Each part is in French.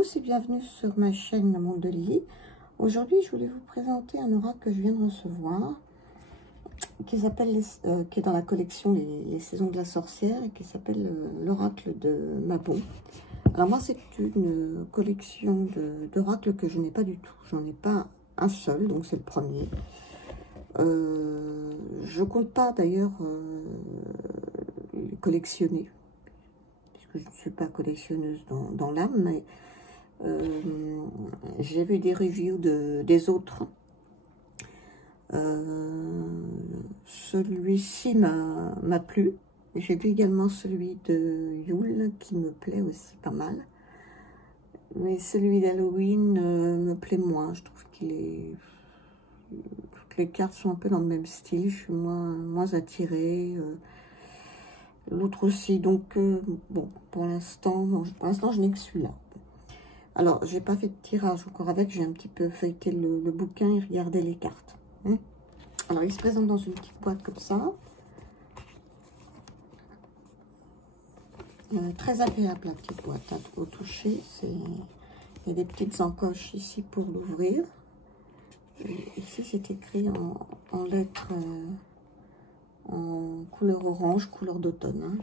tous et bienvenue sur ma chaîne Le Monde de Lily. Aujourd'hui, je voulais vous présenter un oracle que je viens de recevoir, qui est dans la collection les Saisons de la Sorcière et qui s'appelle l'oracle de Mabon. Alors moi, c'est une collection d'oracles que je n'ai pas du tout. J'en ai pas un seul, donc c'est le premier. Je compte pas d'ailleurs les collectionner, puisque je ne suis pas collectionneuse dans l'âme, mais j'ai vu des reviews des autres. Celui-ci m'a plu. J'ai vu également celui de Yule qui me plaît aussi pas mal. Mais celui d'Halloween me plaît moins. Je trouve qu'il est... Toutes les cartes sont un peu dans le même style. Je suis moins attirée. L'autre aussi. Donc, bon, pour l'instant, je n'ai que celui-là. Alors, j'ai pas fait de tirage encore avec. J'ai un petit peu feuilleté le bouquin et regardé les cartes. Alors, il se présente dans une petite boîte comme ça. Très agréable la petite boîte au toucher. Il y a des petites encoches ici pour l'ouvrir. Ici, c'est écrit en lettres en couleur orange, couleur d'automne.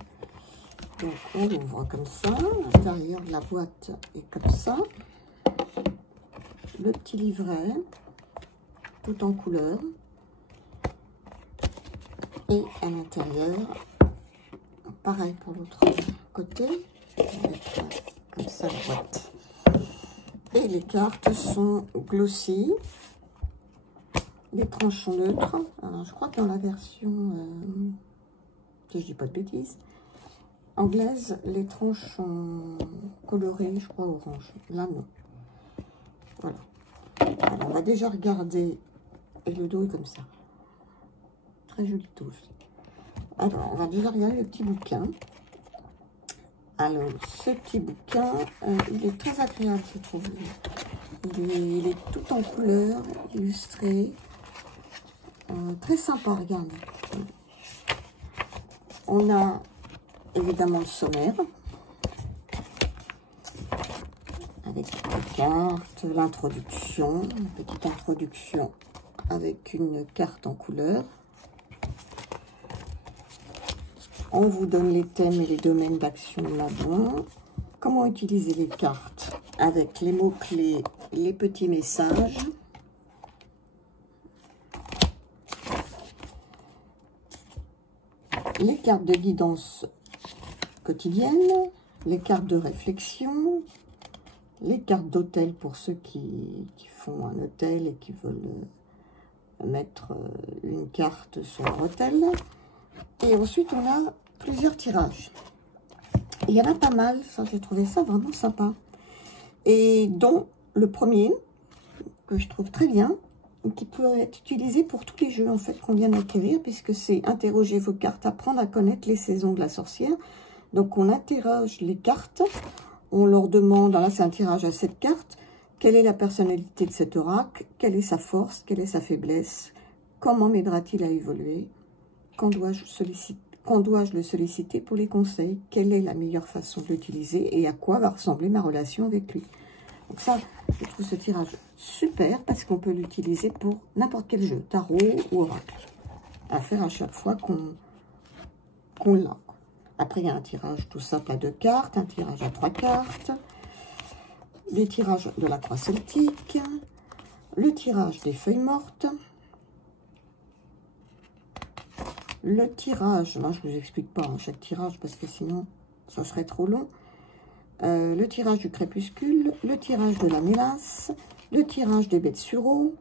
Donc, on l'ouvre comme ça. L'intérieur de la boîte est comme ça. Le petit livret, tout en couleur. Et à l'intérieur, pareil pour l'autre côté, avec comme ça la boîte. Et les cartes sont glossy. Les tranches sont neutres. Alors, je crois que dans la version, si je dis pas de bêtises, anglaise, les tranches sont colorées, je crois, orange. Là, non. Voilà. Alors, on va déjà regarder. Et le dos est comme ça. Très joli dos. Alors, on va déjà regarder le petit bouquin. Alors, ce petit bouquin, il est très agréable, je trouve. Il est tout en couleur, illustré. Très sympa, regardez. On a évidemment le sommaire. Avec les cartes, l'introduction. Une petite introduction avec une carte en couleur. On vous donne les thèmes et les domaines d'action de Mabon. Comment utiliser les cartes avec les mots-clés, les petits messages. Les cartes de guidance quotidienne, les cartes de réflexion, les cartes d'hôtel pour ceux qui font un hôtel et qui veulent mettre une carte sur leur hôtel. Et ensuite, on a plusieurs tirages. Il y en a pas mal, ça j'ai trouvé ça vraiment sympa. Et dont le premier, que je trouve très bien, qui peut être utilisé pour tous les jeux en fait qu'on vient d'acquérir, puisque c'est interroger vos cartes, apprendre à connaître les saisons de la sorcière. Donc on interroge les cartes, on leur demande, là c'est un tirage à 7 cartes, quelle est la personnalité de cet oracle, quelle est sa force, quelle est sa faiblesse, comment m'aidera-t-il à évoluer, quand dois-je le solliciter pour les conseils, quelle est la meilleure façon de l'utiliser et à quoi va ressembler ma relation avec lui. Donc ça, je trouve ce tirage super parce qu'on peut l'utiliser pour n'importe quel jeu, tarot ou oracle, à faire à chaque fois qu'on l'a. Après, il y a un tirage tout simple à 2 cartes, un tirage à 3 cartes, des tirages de la croix celtique, le tirage des feuilles mortes, le tirage, là je ne vous explique pas chaque tirage parce que sinon ça serait trop long. Le tirage du crépuscule, le tirage de la mélasse, le tirage des bêtes sureaux.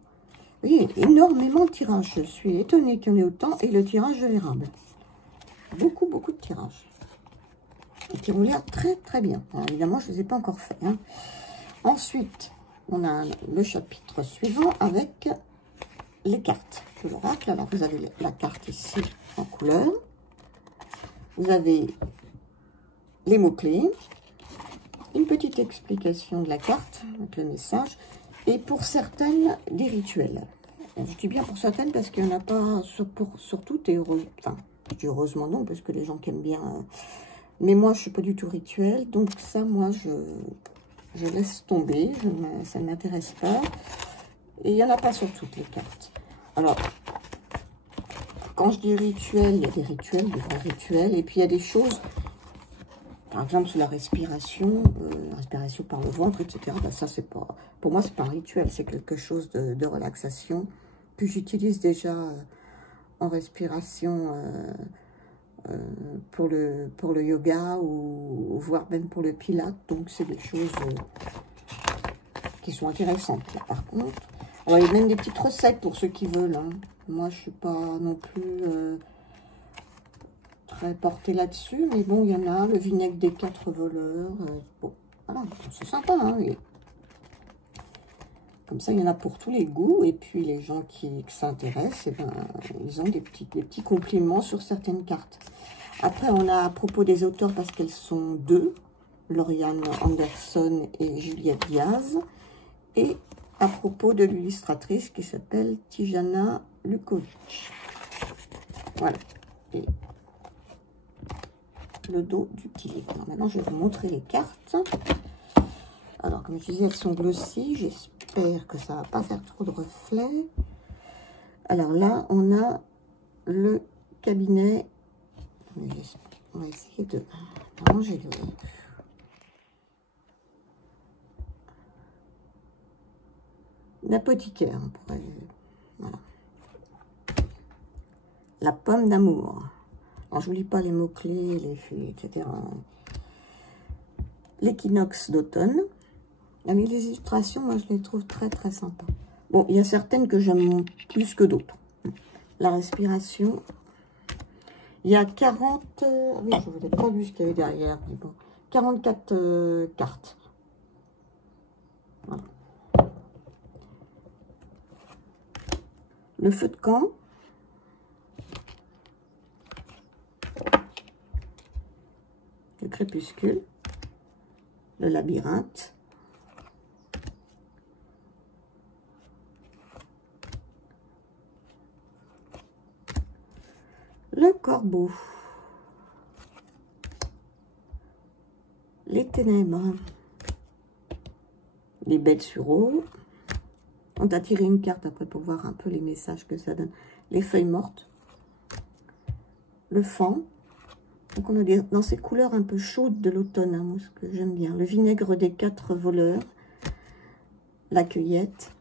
Vous voyez, énormément de tirages. Je suis étonnée qu'il y en ait autant. Et le tirage de l'érable. Beaucoup de tirages. Et qui ont l'air très très bien. Alors, évidemment, je ne les ai pas encore faits. Ensuite, on a le chapitre suivant avec les cartes de l'oracle. Alors, vous avez la carte ici en couleur. Vous avez les mots-clés. Une petite explication de la carte, avec le message, et pour certaines, des rituels. Je dis bien pour certaines parce qu'il n'y en a pas sur toutes, et enfin, je dis heureusement non, parce que les gens qui aiment bien... mais moi, je ne suis pas du tout rituel, donc ça, moi, je laisse tomber, ça ne m'intéresse pas. Et il n'y en a pas sur toutes les cartes. Alors, quand je dis rituel, il y a des rituels, des vrais rituels, et puis il y a des choses, par exemple sur la respiration par le ventre, etc. Ben ça, c'est pas, pour moi, c'est pas un rituel, c'est quelque chose de relaxation que j'utilise déjà en respiration pour le yoga ou voire même pour le pilate. Donc, c'est des choses qui sont intéressantes. Là, par contre, alors, il y a même des petites recettes pour ceux qui veulent. Hein. Moi, je suis pas non plus très portée là-dessus, mais bon, il y en a. Le vinaigre des 4 voleurs. Bon, voilà, c'est sympa. Hein, et comme ça, il y en a pour tous les goûts. Et puis, les gens qui s'intéressent, eh ben, ils ont des petits compliments sur certaines cartes. Après, on a à propos des auteurs, parce qu'elles sont deux, Lauriane Anderson et Julia Diaz. Et à propos de l'illustratrice qui s'appelle Tijana Lukovic. Voilà. Et le dos du petit livre. Alors maintenant, je vais vous montrer les cartes. Alors, comme je disais, elles sont glossy. J'espère que ça ne va pas faire trop de reflets. Alors là, on a le cabinet. On va essayer de ranger le... L'apothicaire, on pourrait... Voilà. La pomme d'amour. Alors, je vous lis pas les mots-clés, les feuilles, etc. L'équinoxe d'automne. Mais les illustrations, moi, je les trouve très, très sympas. Bon, il y a certaines que j'aime plus que d'autres. La respiration. Il y a 40... oui, je vous ai pas lu ce qu'il y avait derrière. Mais bon, 44 cartes. Voilà. Le feu de camp. Le crépuscule. Le labyrinthe. Le corbeau. Les ténèbres. Les bêtes sur eau. On a tiré une carte après pour voir un peu les messages que ça donne. Les feuilles mortes. Le fan. Donc on est dans ces couleurs un peu chaudes de l'automne, hein, moi, ce que j'aime bien. Le vinaigre des 4 voleurs. La cueillette.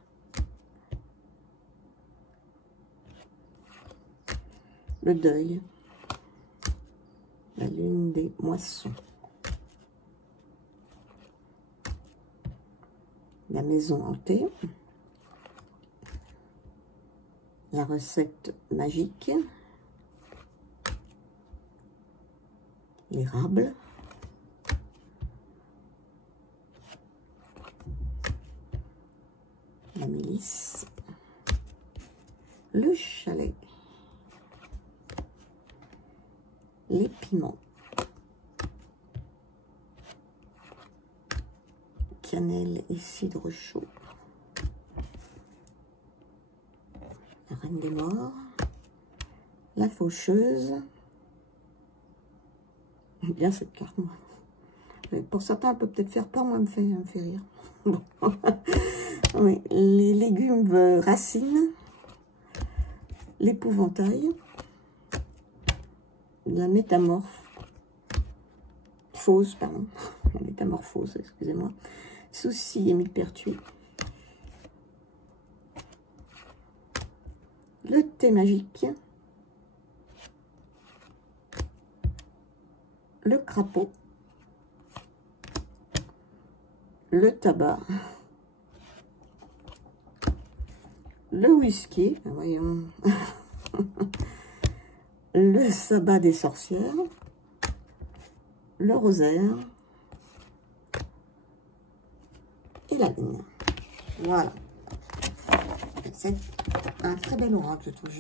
Le deuil. La lune des moissons. La maison hantée. La recette magique. L'érable. La milice. Le chalet. Les piments. Cannelle et cidre chaud. La reine des morts. La faucheuse. J'aime bien cette carte, moi. Pour certains, elle peut peut-être faire peur, moi, elle me fait rire. Bon. Oui. Les légumes racines. L'épouvantail. La métamorphose, pardon. La métamorphose, excusez-moi. Souci et millepertuis. Le thé magique. Le crapaud. Le tabac. Le whisky. Voyons. Le sabbat des sorcières. Le rosaire. Et la lune. Voilà. C'est un très bel oracle, je trouve.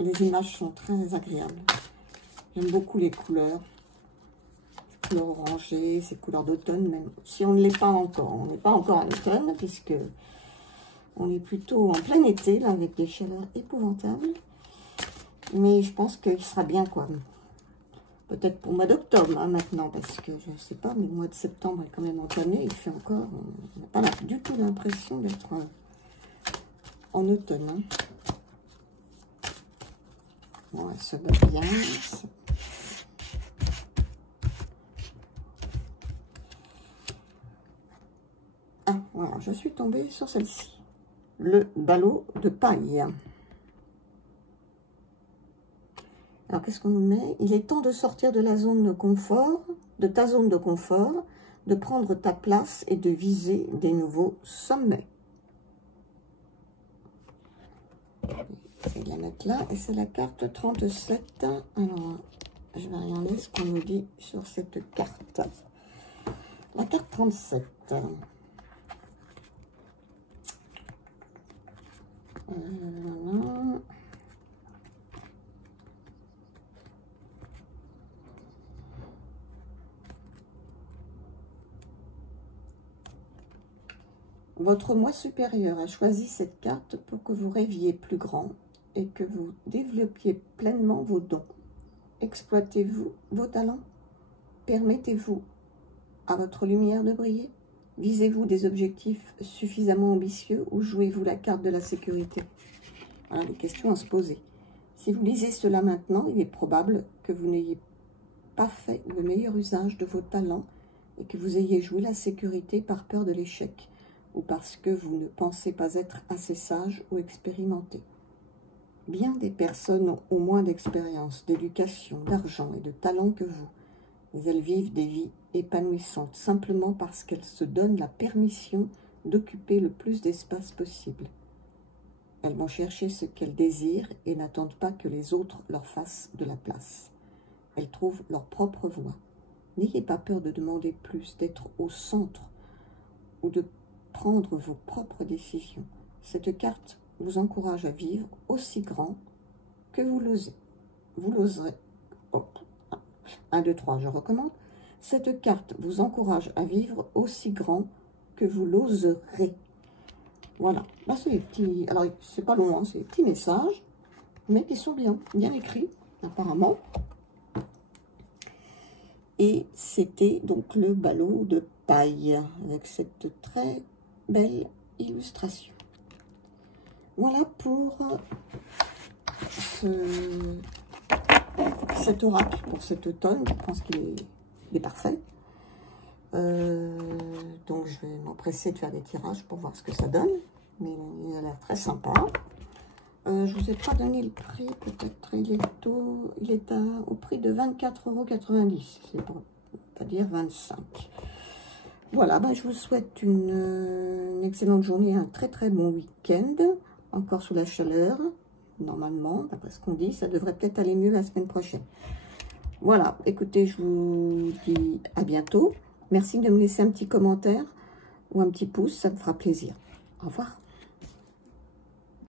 Les images sont très agréables. J'aime beaucoup les couleurs. Ces couleurs orangées, ces couleurs d'automne, même si on ne l'est pas encore. On n'est pas encore à l'automne, puisque on est plutôt en plein été, là, avec des chaleurs épouvantables. Mais je pense qu'il sera bien, quoi. Peut-être pour le mois d'octobre, hein, maintenant, parce que je ne sais pas, mais le mois de septembre est quand même entamé. Il fait encore... On n'a pas du tout l'impression d'être en automne. Hein. Bon, elle se bat bien. Ah, voilà, je suis tombée sur celle-ci. Le ballot de paille. Alors, qu'est-ce qu'on nous met? Il est temps de sortir de la zone de confort, de ta zone de confort, de prendre ta place et de viser des nouveaux sommets. Je vais la mettre là, et c'est la carte 37. Alors, je vais regarder ce qu'on nous dit sur cette carte. La carte 37. Voilà. Votre moi supérieur a choisi cette carte pour que vous rêviez plus grand et que vous développiez pleinement vos dons. Exploitez-vous vos talents? Permettez-vous à votre lumière de briller? Visez-vous des objectifs suffisamment ambitieux ou jouez-vous la carte de la sécurité? Voilà des questions à se poser. Si vous lisez cela maintenant, il est probable que vous n'ayez pas fait le meilleur usage de vos talents et que vous ayez joué la sécurité par peur de l'échec ou parce que vous ne pensez pas être assez sage ou expérimenté. Bien des personnes ont moins d'expérience, d'éducation, d'argent et de talent que vous, mais elles vivent des vies épanouissantes simplement parce qu'elles se donnent la permission d'occuper le plus d'espace possible. Elles vont chercher ce qu'elles désirent et n'attendent pas que les autres leur fassent de la place. Elles trouvent leur propre voie. N'ayez pas peur de demander plus, d'être au centre ou de prendre vos propres décisions. Cette carte vous encourage à vivre aussi grand que vous l'osez. Vous l'oserez. Hop. 1, 2, 3, je recommande. Cette carte vous encourage à vivre aussi grand que vous l'oserez. Voilà. Là, c'est les petits... Alors, c'est pas long, hein, c'est des petits messages, mais qui sont bien écrits, apparemment. Et c'était donc le ballot de paille, avec cette très belle illustration. Voilà pour cet oracle, pour cet automne. Je pense qu'il est parfait. Donc je vais m'empresser de faire des tirages pour voir ce que ça donne. Mais il a l'air très sympa. Je vous ai pas donné le prix, peut-être. Il est au prix de 24,90 €. C'est pour pas dire 25. Voilà, ben, je vous souhaite une excellente journée, un très très bon week-end. Encore sous la chaleur, normalement, d'après ce qu'on dit. Ça devrait peut-être aller mieux la semaine prochaine. Voilà, écoutez, je vous dis à bientôt. Merci de me laisser un petit commentaire ou un petit pouce, ça me fera plaisir. Au revoir.